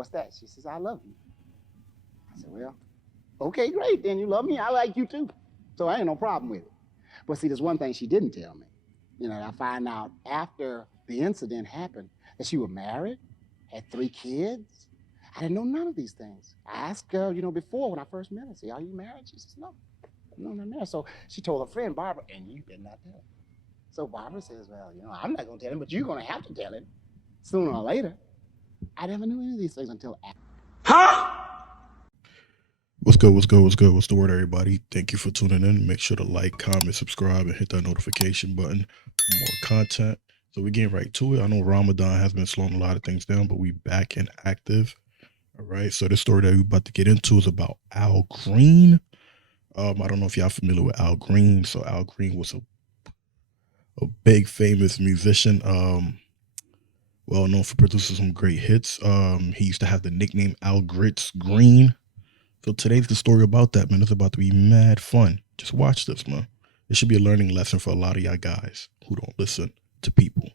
what's that? She says, I love you. I said, well, okay, great. Then you love me. I like you too. So I ain't no problem with it. But see, there's one thing she didn't tell me. I find out after the incident happened that she was married, had 3 kids. I didn't know none of these things. I asked her, before when I first met her, say, are you married? She says, no, no, not married. So she told her friend Barbara, and you did not tell her. So Barbara says, well, I'm not going to tell him, but you're going to have to tell him sooner or later. I never knew any of these things until after. What's good? What's good? What's good? What's the word, everybody? Thank you for tuning in. Make sure to like, comment, subscribe, and hit that notification button for more content. So we're getting right to it. I know Ramadan has been slowing a lot of things down, but we back and active. All right. So the story that we're about to get into is about Al Green. I don't know if y'all familiar with Al Green. So Al Green was a big famous musician. Well known for producing some great hits. He used to have the nickname Al Grits Green. So today's the story about that, man. It's about to be mad fun. Just watch this, man. It should be a learning lesson for a lot of y'all guys who don't listen to people.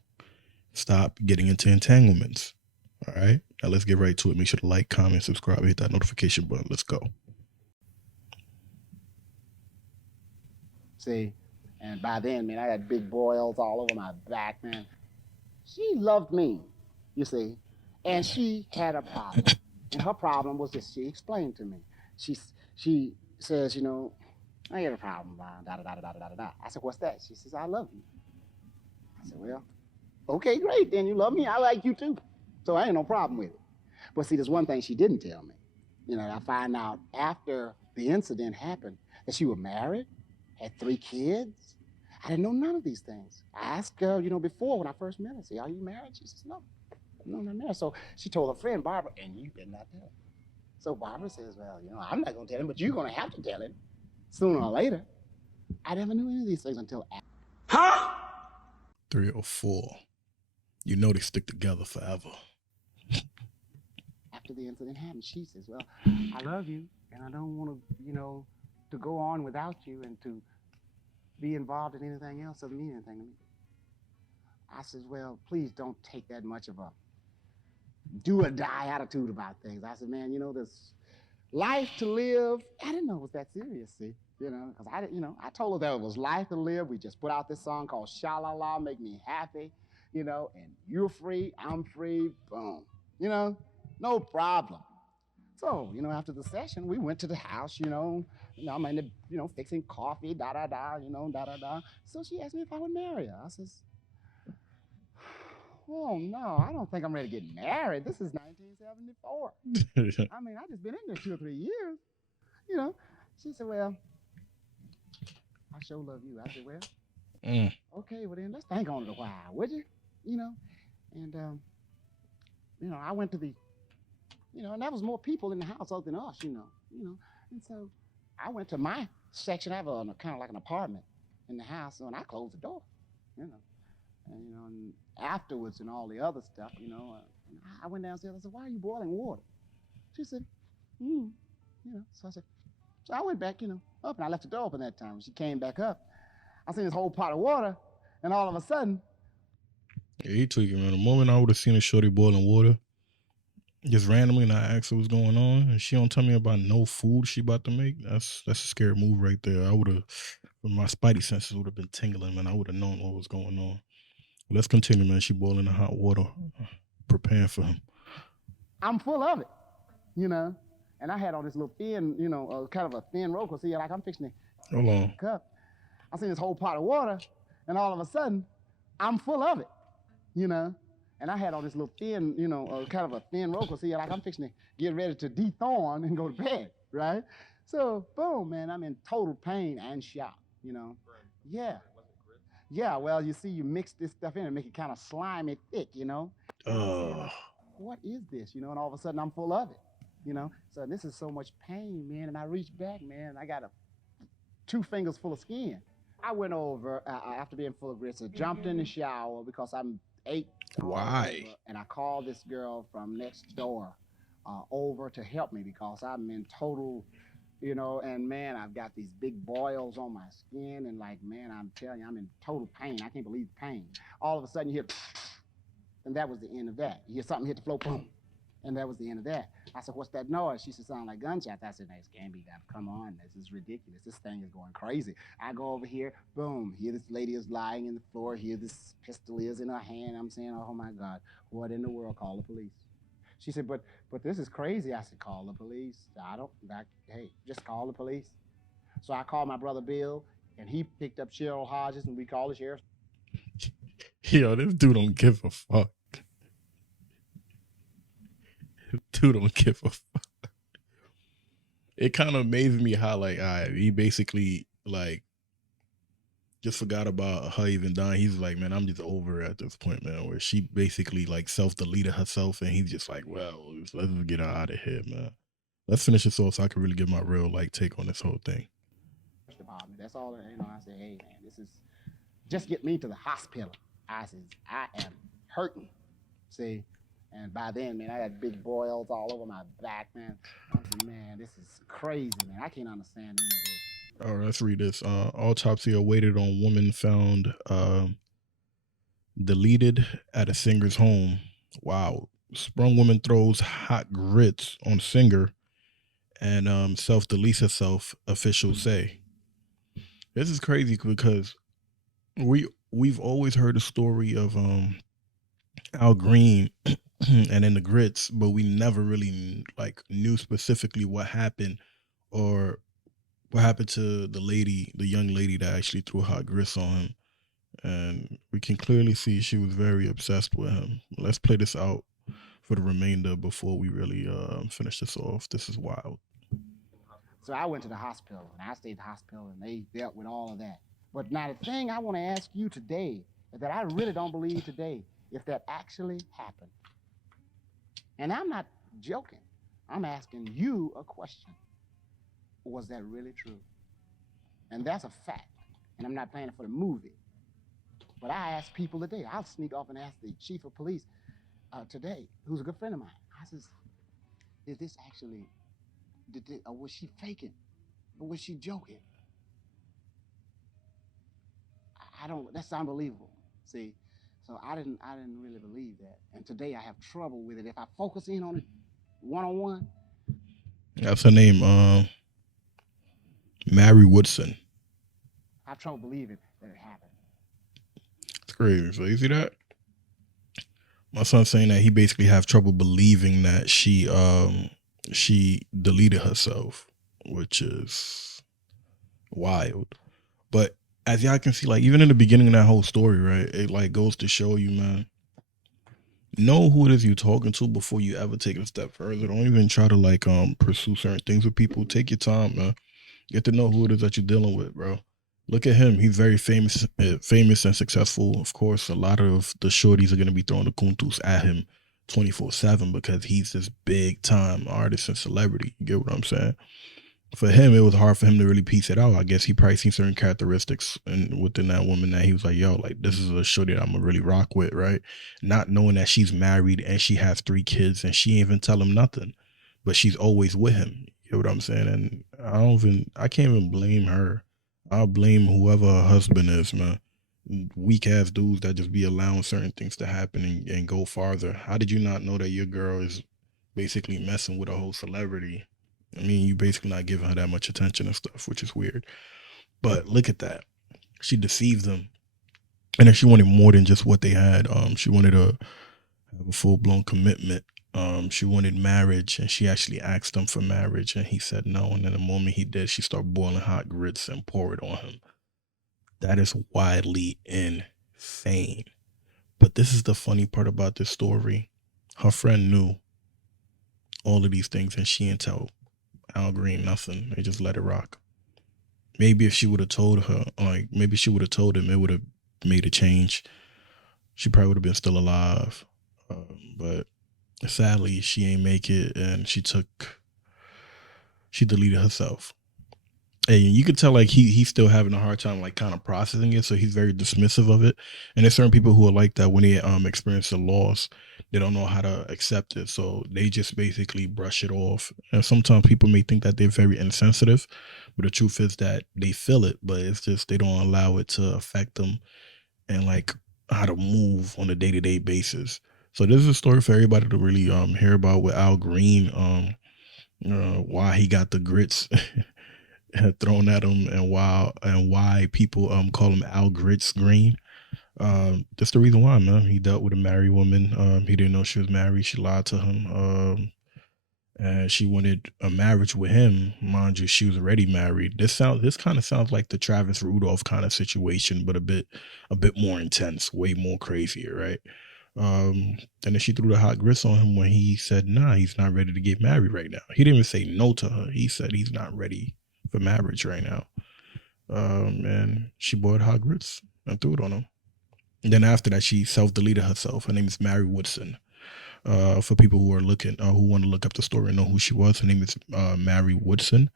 Stop getting into entanglements. All right? Now let's get right to it. Make sure to like, comment, subscribe, hit that notification button. Let's go. See, and by then, man, I had big boils all over my back, man. She loved me, you see, and she had a problem. And her problem was this. She explained to me. She says, I got a problem, da da da da da da da. I said, what's that? She says, I love you. I said, well, okay, great. Then you love me. I like you too. So I ain't no problem with it. But see, there's one thing she didn't tell me. I find out after the incident happened that she was married, had 3 kids. I didn't know none of these things. I asked her, before when I first met her, say, are you married? She says, no, no, not married. So she told her friend Barbara, and you did not tell her. So Barbara says, well, I'm not going to tell him, but you're going to have to tell him sooner or later. I never knew any of these things until after. 304. You know they stick together forever. After the incident happened, she says, well, I love you, and I don't want to, to go on without you and to be involved in anything else doesn't mean anything to me. I says, well, please don't take that much of a do or die attitude about things. I said, man, there's life to live. I didn't know it was that serious, see, because I told her there was life to live. We just put out this song called Sha La La, Make Me Happy, and you're free, I'm free, boom, no problem. So, after the session, we went to the house, I'm in the, fixing coffee, da da da, da da da. So she asked me if I would marry her. I says, oh no, I don't think I'm ready to get married. This is 1974. I mean, I just been in there 2 or 3 years, She said, well, I sure love you. I said, well, okay, well then let's think on it a while, would you? And I went to the, and there was more people in the house other than us, and so I went to my section. I have a kind of like an apartment in the house, and I closed the door, and and afterwards and all the other stuff, I went downstairs. I said, why are you boiling water? She said, So I said, so I went back, up, and I left the door open that time. When she came back up, I seen this whole pot of water, and all of a sudden, Yeah, he tweaking, man. The moment I would have seen a shorty boiling water, just randomly, and I asked her what's going on, and she don't tell me about no food she about to make. That's a scary move right there. I would have, my spidey senses would have been tingling, man. I would have known what was going on. Let's continue, man. She boiling the hot water, preparing for him. I'm full of it, and I had on this little thin, kind of a thin rope. Cause see, like I'm fixing the Hold on. cup. I seen this whole pot of water, and all of a sudden, I'm full of it, And I had on this little thin, kind of a thin rope. Cause see, like I'm fixing to get ready to dethorn and go to bed, right? So, boom, man, I'm in total pain and shock, Yeah. Yeah, well, you see, you mix this stuff in and make it kind of slimy thick, Like, what is this, And all of a sudden, I'm full of it, So this is so much pain, man. And I reached back, man, and I got 2 fingers full of skin. I went over after being full of grits. I jumped in the shower because I'm 8. Why? And I called this girl from next door over to help me because I'm in total, and man, I've got these big boils on my skin, and like, man, I'm telling you, I'm in total pain. I can't believe the pain. All of a sudden, you hear, and that was the end of that. You hear something hit the floor, boom, And that was the end of that. I said, what's that noise? She said, sound like gunshots. I said, nice can't be that. Come on, this is ridiculous. This thing is going crazy. I go over here, boom, here this lady is lying in the floor. Here this pistol is in her hand. I'm saying, oh my God, what in the world? Call the police. She said, but this is crazy. I said, call the police. Hey, just call the police. So I called my brother Bill, and he picked up Cheryl Hodges, and we called the sheriff. Yo, this dude don't give a fuck. Dude don't give a fuck. It kind of amazed me how like he basically like just forgot about her even dying. He's like, man, I'm just over it at this point, man. Where she basically like self-deleted herself, and he's just like, well, let's just get her out of here, man. Let's finish this off so I can really get my real like take on this whole thing. Department. That's all. I said, hey man, this is just get me to the hospital. I said, I am hurting. See, and by then, man, I had big boils all over my back, man. I said, man, this is crazy, man. I can't understand any of this. All right, let's read this. Autopsy awaited on woman found deleted at a singer's home. Wow. Sprung woman throws hot grits on singer and self-deletes herself, officials say. This is crazy because we've always heard the story of Al Green and then the grits, but we never really like knew specifically what happened or what happened to the young lady that actually threw hot grits on him. And we can clearly see she was very obsessed with him. Let's play this out for the remainder before we really finish this off. This is wild. So I went to the hospital, and I stayed at the hospital, and they dealt with all of that. But now the thing I want to ask you today is that I really don't believe today if that actually happened. And I'm not joking. I'm asking you a question. Was that really true? And that's a fact. And I'm not playing it for the movie. But I asked people today. I'll sneak off and ask the chief of police today, who's a good friend of mine. I says, is this actually, or was she faking? Or was she joking? I don't, that's unbelievable. See? So I didn't really believe that. And today I have trouble with it. If I focus in on it one-on-one. That's her name, Mary Woodson. I have trouble believing that it happened. It's crazy. So you see that? My son's saying that he basically have trouble believing that she deleted herself, which is wild. But as y'all can see, like even in the beginning of that whole story, right, it like goes to show you, man, know who it is you're talking to before you ever take it a step further. Don't even try to like pursue certain things with people. Take your time, man. Get to know who it is that you're dealing with, bro. Look at him. He's very famous and successful. Of course, a lot of the shorties are going to be throwing the kuntus at him 24/7 because he's this big time artist and celebrity. You get what I'm saying? For him, it was hard for him to really piece it out. I guess he probably seen certain characteristics and within that woman that he was like, yo, like this is a shorty that I'm gonna really rock with, right? Not knowing that she's married and she has 3 kids and she ain't even tell him nothing, but she's always with him. You know what I'm saying? And I can't even blame her. I'll blame whoever her husband is, man. Weak ass dudes that just be allowing certain things to happen and go farther. How did you not know that your girl is basically messing with a whole celebrity? I mean, you basically not giving her that much attention and stuff, which is weird. But look at that. She deceived them. And then she wanted more than just what they had. She wanted to have a full-blown commitment. She wanted marriage, and she actually asked him for marriage, and he said no. And then the moment he did, she started boiling hot grits and poured it on him. That is wildly insane. But this is the funny part about this story. Her friend knew all of these things, and she didn't tell Al Green nothing. They just let it rock. Maybe if she would have told her, like maybe she would have told him, it would have made a change. She probably would have been still alive. But sadly, she ain't make it, and she deleted herself. And you could tell like he's still having a hard time like kind of processing it, so he's very dismissive of it. And there's certain people who are like that when they experience a loss, they don't know how to accept it, so they just basically brush it off. And sometimes people may think that they're very insensitive, but the truth is that they feel it, but it's just they don't allow it to affect them and like how to move on a day-to-day basis. So this is a story for everybody to really hear about with Al Green, why he got the grits thrown at him, and why people call him Al Grits Green. That's the reason why, man. He dealt with a married woman. He didn't know she was married. She lied to him. And she wanted a marriage with him. Mind you, she was already married. This kind of sounds like the Travis Rudolph kind of situation, but a bit more intense, way more crazier, right? And then she threw the hot grits on him when he said, nah, he's not ready to get married right now. He didn't even say no to her. He said he's not ready for marriage right now. And she bought hot grits and threw it on him. And then after that, she self-deleted herself. Her name is Mary Woodson. For people who are looking, who want to look up the story and know who she was, her name is Mary Woodson.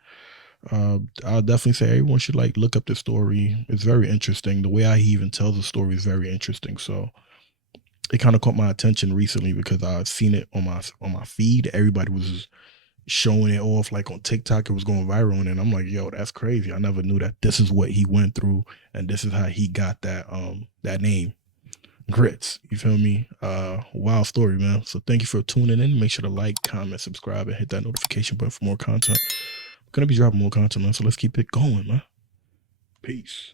I'll definitely say everyone should look up the story. It's very interesting. The way he even tells the story is very interesting. So it kind of caught my attention recently because I've seen it on my feed. Everybody was showing it off on TikTok. It was going viral, and I'm like, yo, that's crazy. I never knew that this is what he went through, and this is how he got that name. Grits, you feel me? Wild story, man. So thank you for tuning in. Make sure to like, comment, subscribe, and hit that notification button for more content. I'm gonna be dropping more content, man. So let's keep it going, man. Peace.